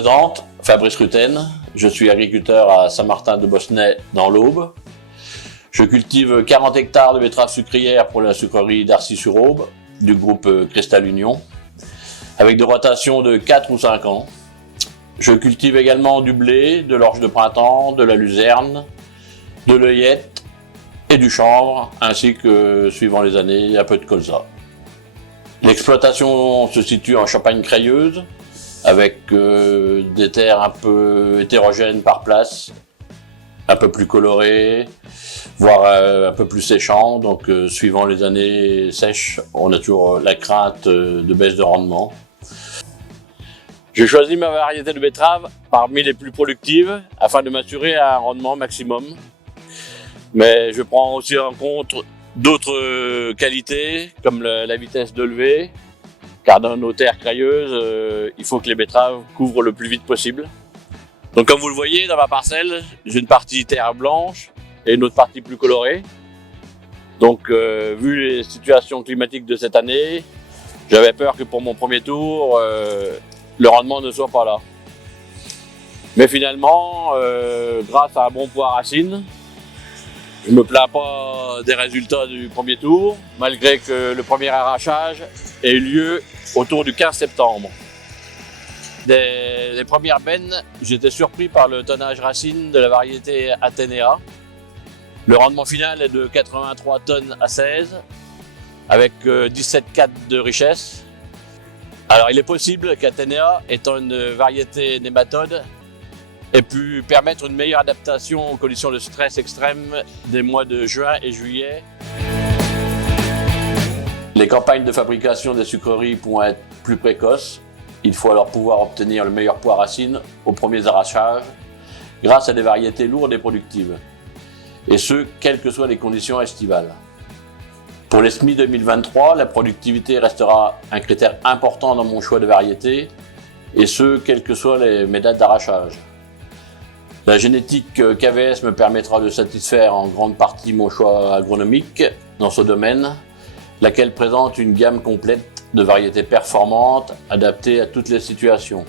présente, Fabrice Rutten, je suis agriculteur à Saint-Martin-de-Bosnay dans l'Aube. Je cultive 40 hectares de betteraves sucrières pour la sucrerie d'Arcy-sur-Aube du groupe Cristal Union, avec des rotations de 4 ou 5 ans. Je cultive également du blé, de l'orge de printemps, de la luzerne, de l'œillette et du chanvre, ainsi que, suivant les années, un peu de colza. L'exploitation se situe en Champagne-Crayeuse, avec des terres un peu hétérogènes par place, un peu plus colorées, voire un peu plus séchantes. Donc suivant les années sèches, on a toujours la crainte de baisse de rendement. J'ai choisi ma variété de betterave parmi les plus productives afin de m'assurer un rendement maximum. Mais je prends aussi en compte d'autres qualités comme la vitesse de levée, car dans nos terres crayeuses, il faut que les betteraves couvrent le plus vite possible. Donc comme vous le voyez dans ma parcelle, j'ai une partie terre blanche et une autre partie plus colorée. Donc vu les situations climatiques de cette année, j'avais peur que pour mon premier tour, le rendement ne soit pas là. Mais finalement, grâce à un bon poids racine, je ne me plains pas des résultats du premier tour, malgré que le premier arrachage ait eu lieu autour du 15 septembre. Dès les premières bennes, j'étais surpris par le tonnage racine de la variété Athénéa. Le rendement final est de 83 tonnes à 16, avec 17,4 de richesse. Alors il est possible qu'Athénéa, étant une variété nématode, ait pu permettre une meilleure adaptation aux conditions de stress extrêmes des mois de juin et juillet. Les campagnes de fabrication des sucreries pourront être plus précoces. Il faut alors pouvoir obtenir le meilleur poids racine aux premiers arrachages grâce à des variétés lourdes et productives. Et ce, quelles que soient les conditions estivales. Pour les semis 2023, la productivité restera un critère important dans mon choix de variété, et ce, quelles que soient mes dates d'arrachage. La génétique KVS me permettra de satisfaire en grande partie mon choix agronomique dans ce domaine, laquelle présente une gamme complète de variétés performantes adaptées à toutes les situations.